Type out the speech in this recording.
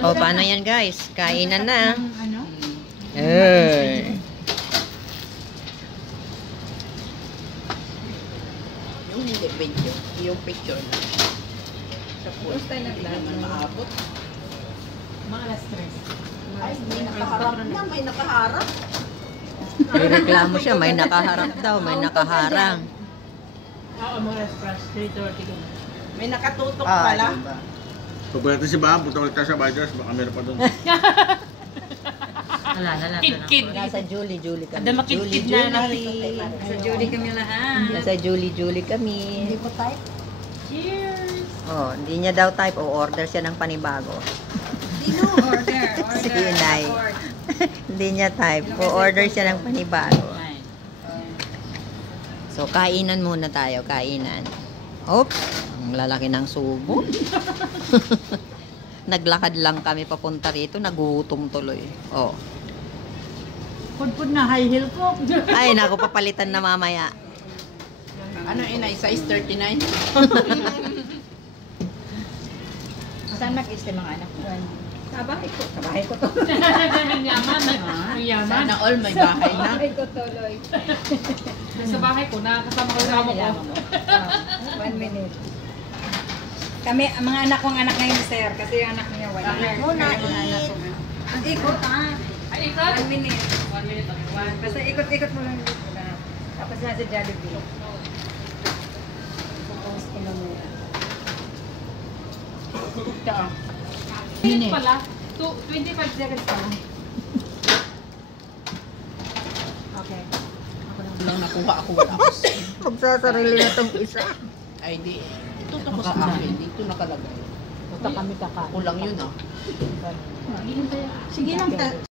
O, paano yan guys? Kainan na. Ano? Yung hindi video, yung picture na. Sa post tayo naman maabot. Mga alas 3. Ay, may nakaharap na, may nakaharap. May reklamo siya, may nakaharap daw, may nakaharang. Oo, mga alas 3:30 ko. May nakatutok pala. Diba? Pag pwede si Bam, punta ulit tayo sa Bajos, baka meron pa doon. Kid-kid. Nasa Julie kami. Ada makid-kid na Nasa Julie kami lahat. Nasa Julie kami. Hindi ko type. Cheers! Oh, hindi niya daw type o order siya ng panibago. Sino? Order. Si Inay. Hindi niya type. O order siya ng panibago. So, kainan muna tayo. Kainan. Oops. Ang lalaki ng subo. Naglakad lang kami papunta rito. Nagutom tuloy. Oh. Pud-pud na high heel ko. Ay, naku, papalitan na mamaya. Ano inay? Size 39? Saan nag-stay mga anak ko? Sa bahay ko. Sa bahay ko to. Yaman. Yaman. Sana all may bahay na. ko tuloy. Sa bahay ko, nakakasama ko yung amo ko. 1 minute. Kami, mga anak kong anak ngayon, sir. Kasi yung anak niya wala. Muna, Ang ikot, Ay, ikaw? 1 minute. 1 minute. Basta ikot-ikot mo lang dito na. Tapos nasa Jollibee. Post ko na muna. Minute pala. 25 seconds pa lang. Okay. lang nakuha ako wala ako. Magsasarili na tong isa. Ay, di. Ito tapos sa akin. Dito nakalagay. Punta kami kakain. Kulang yun ah. Sige lang.